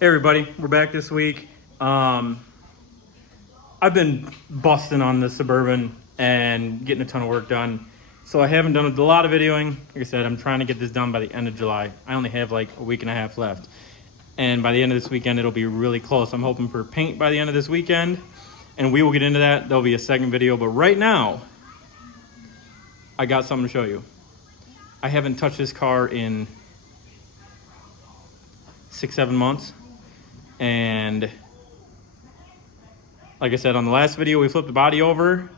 Hey everybody, we're back this week. I've been busting on the Suburban and getting a ton of work done. So I haven't done a lot of videoing. Like I said, I'm trying to get this done by the end of July. I only have like a week and a half left. And by the end of this weekend, it'll be really close. I'm hoping for paint by the end of this weekend. And we will get into that. There'll be a second video. But right now, I got something to show you. I haven't touched this car in 6-7 months. And like I said on the last video, we flipped the body over.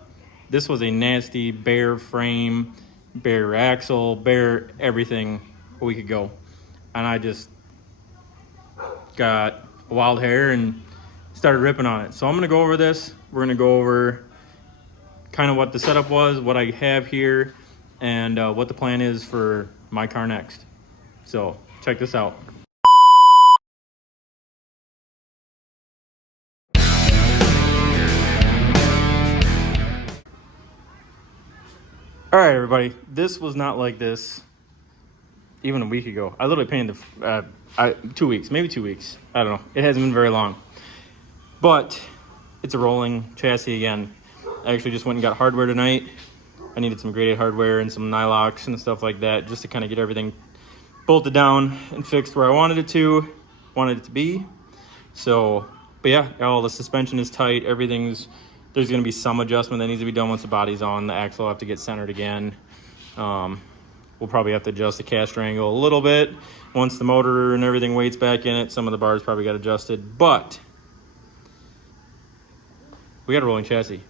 This was a nasty bare frame, bare axle, bare everything a week ago. And I just got a wild hair and started ripping on it. So I'm gonna go over this. We're gonna go over kind of what the setup was, what I have here, and what the plan is for my car next. So check this out. All right, everybody, this was not like this even a week ago. I literally painted the 2 weeks, maybe 2 weeks. I don't know. It hasn't been very long. But it's a rolling chassis again. I actually just went and got hardware tonight. I needed some grade 8 hardware and some nylocks and stuff like that just to kind of get everything bolted down and fixed where I wanted it to be. So, but yeah, all the suspension is tight. There's going to be some adjustment that needs to be done once the body's on. The axle will have to get centered again. We'll probably have to adjust the caster angle a little bit. Once the motor and everything weights back in it, some of the bars probably got adjusted. But we got a rolling chassis.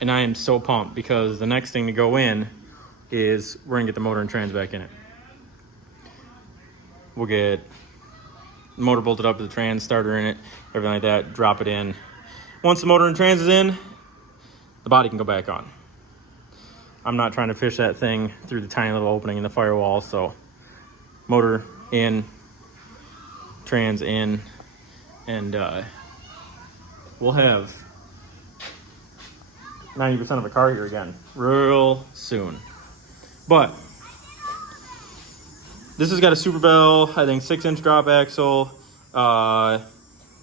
And I am so pumped because the next thing to go in is we're going to get the motor and trans back in it. We'll get the motor bolted up to the trans, starter in it, everything like that, drop it in. Once the motor and trans is in, the body can go back on. I'm not trying to fish that thing through the tiny little opening in the firewall, so motor in, trans in, and we'll have 90% of a car here again real soon. But this has got a Super Bell, I think 6-inch drop axle.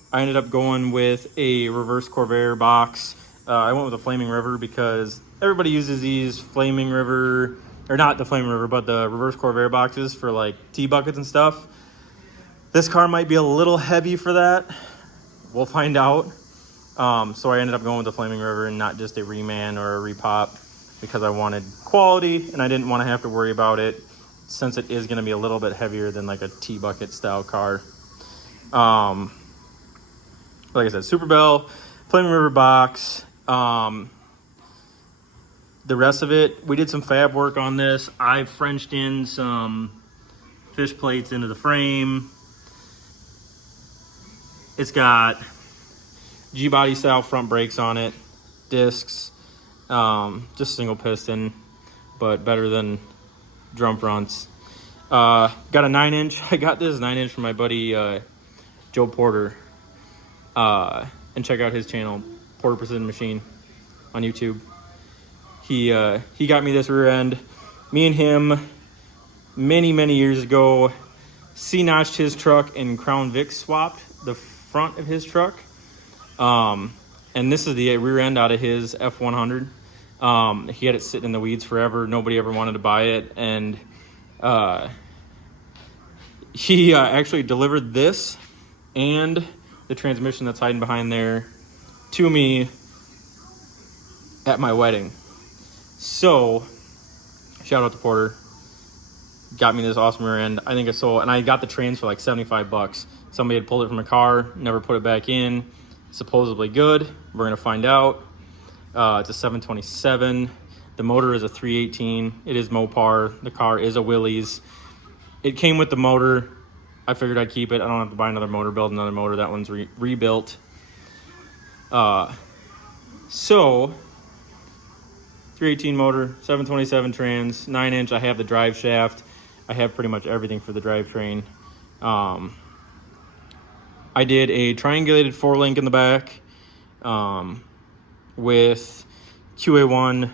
I ended up going with a reverse Corvair box. I went with a Flaming River because everybody uses these Flaming River, or not the Flaming River, but the reverse Corvair boxes for like T-buckets and stuff. This car might be a little heavy for that. We'll find out. So I ended up going with the Flaming River and not just a reman or a repop because I wanted quality and I didn't want to have to worry about it since it is going to be a little bit heavier than like a T-bucket style car. Like I said, Super Bell, Flaming River box. The rest of it, we did some fab work on this. I Frenched in some fish plates into the frame. It's got G-body style front brakes on it, discs, just single piston, but better than drum fronts. Got a 9-inch. I got this 9-inch from my buddy Joe Porter. And check out his channel, Porter Precision Machine, on YouTube. He got me this rear end. Me and him, many years ago, C-notched his truck and Crown Vic swapped the front of his truck. And this is the rear end out of his F100. He had it sitting in the weeds forever. Nobody ever wanted to buy it. And he actually delivered this and the transmission that's hiding behind there to me at my wedding. So, shout out to Porter. Got me this awesome rear end. I think it's so, and I got the trans for like $75. Somebody had pulled it from a car, never put it back in. Supposedly good. We're gonna find out. It's a 727. The motor is a 318. It is Mopar. The car is a Willy's. It came with the motor. I figured I'd keep it. I don't have to buy another motor, build another motor. That one's rebuilt. So 318 motor, 727 trans, 9-inch. I have the drive shaft. I have pretty much everything for the drivetrain. I did a triangulated 4-link in the back with QA1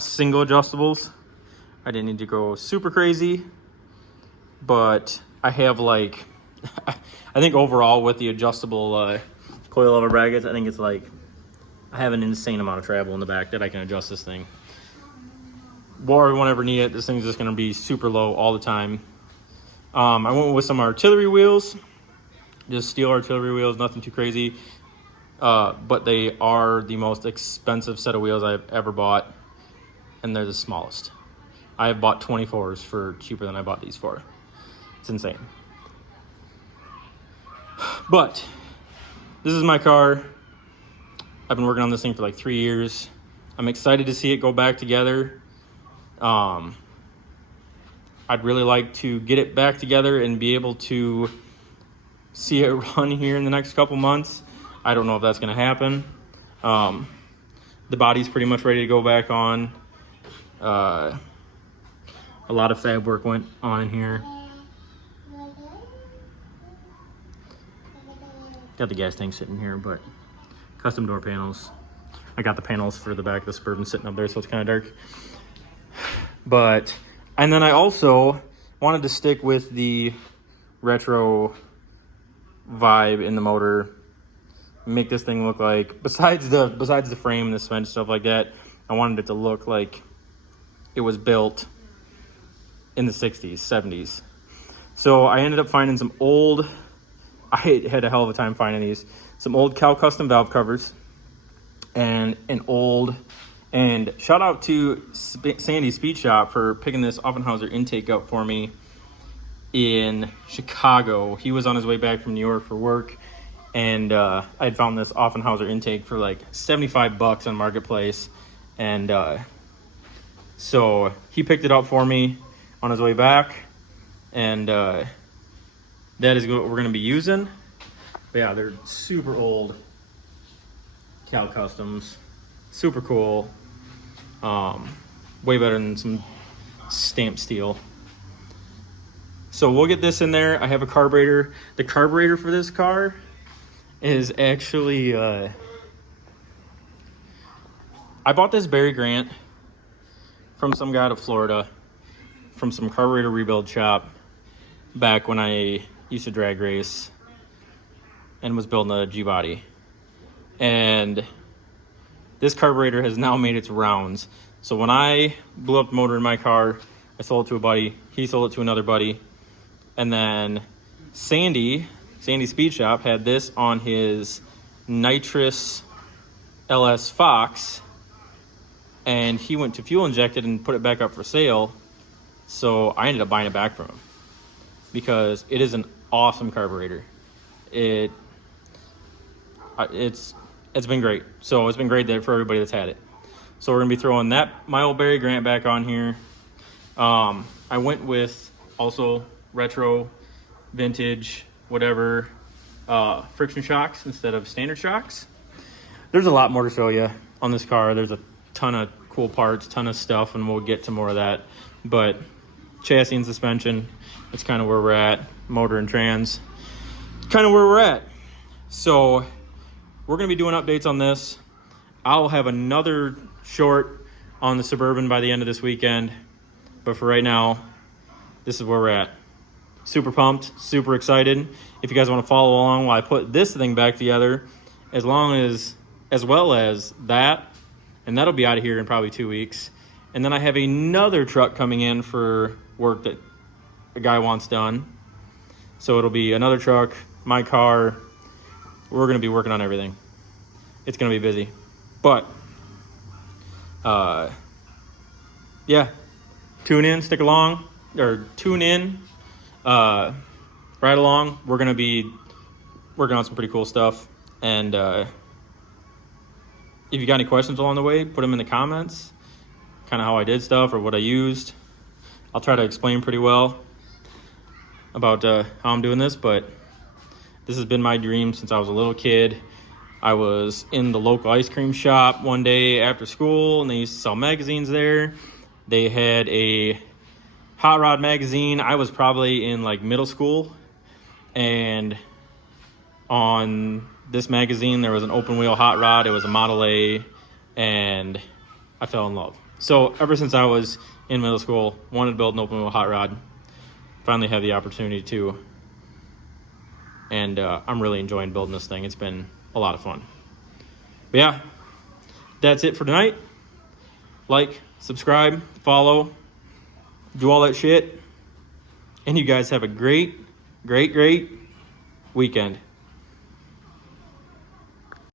single adjustables. I didn't need to go super crazy, but I have like I think overall with the adjustable coil over brackets, I think it's like I have an insane amount of travel in the back that I can adjust this thing. Or I won't ever need it. This thing's just going to be super low all the time. I went with some artillery wheels, just steel artillery wheels, nothing too crazy. But they are the most expensive set of wheels I've ever bought, and they're the smallest. I have bought 24s for cheaper than I bought these for. It's insane. But this is my car. I've been working on this thing for like 3 years. I'm excited to see it go back together. I'd really like to get it back together and be able to see it run here in the next couple months. I don't know if that's going to happen. The body's pretty much ready to go back on. A lot of fab work went on in here. Got the gas tank sitting here, but custom door panels. I got the panels for the back of the Suburban sitting up there, so it's kind of dark. But, and then I also wanted to stick with the retro vibe in the motor. Make this thing look like, besides the frame, the suspension, stuff like that, I wanted it to look like it was built in the 60s, 70s. So I ended up finding some old, I had a hell of a time finding these, some old Cal Custom valve covers, and and shout out to Sandy's Speed Shop for picking this Offenhauser intake up for me in Chicago. He was on his way back from New York for work, and I had found this Offenhauser intake for like $75 on Marketplace, and so he picked it up for me on his way back, and that is what we're going to be using. But yeah, they're super old Cal Customs, super cool, way better than some stamped steel. So we'll get this in there. I have a carburetor. The carburetor for this car is actually, I bought this Barry Grant from some guy out of Florida, from some carburetor rebuild shop back when I used to drag race and was building a G-body. And this carburetor has now made its rounds. So when I blew up the motor in my car, I sold it to a buddy. He sold it to another buddy. And then Sandy Speed Shop had this on his nitrous LS Fox, and he went to fuel inject it and put it back up for sale. So I ended up buying it back from him because it is an awesome carburetor. It's been great. So it's been great for everybody that's had it. So we're gonna be throwing my old Barry Grant back on here. I went with also retro, vintage, whatever, friction shocks instead of standard shocks. There's a lot more to show you on this car. There's a ton of cool parts, ton of stuff, and we'll get to more of that. But chassis and suspension, that's kind of where we're at. Motor and trans, kind of where we're at. So we're going to be doing updates on this. I'll have another short on the Suburban by the end of this weekend. But for right now, this is where we're at. Super pumped, super excited. If you guys want to follow along while I put this thing back together, as well as that, and that'll be out of here in probably 2 weeks. And then I have another truck coming in for work that a guy wants done. So it'll be another truck, my car. We're going to be working on everything. It's going to be busy. But, yeah, tune in, stick along, or tune in, ride along. We're going to be working on some pretty cool stuff. And if you got any questions along the way, put them in the comments, kind of how I did stuff or what I used. I'll try to explain pretty well about how I'm doing this, but this has been my dream since I was a little kid. I was in the local ice cream shop one day after school, and they used to sell magazines there. They had a hot rod magazine. I was probably in like middle school, and on this magazine there was an open wheel hot rod. It was a Model A, and I fell in love. So ever since I was in middle school, wanted to build an open wheel hot rod. Finally had the opportunity to And I'm really enjoying building this thing. It's been a lot of fun. But yeah, that's it for tonight. Like, subscribe, follow, do all that shit. And you guys have a great, great, great weekend.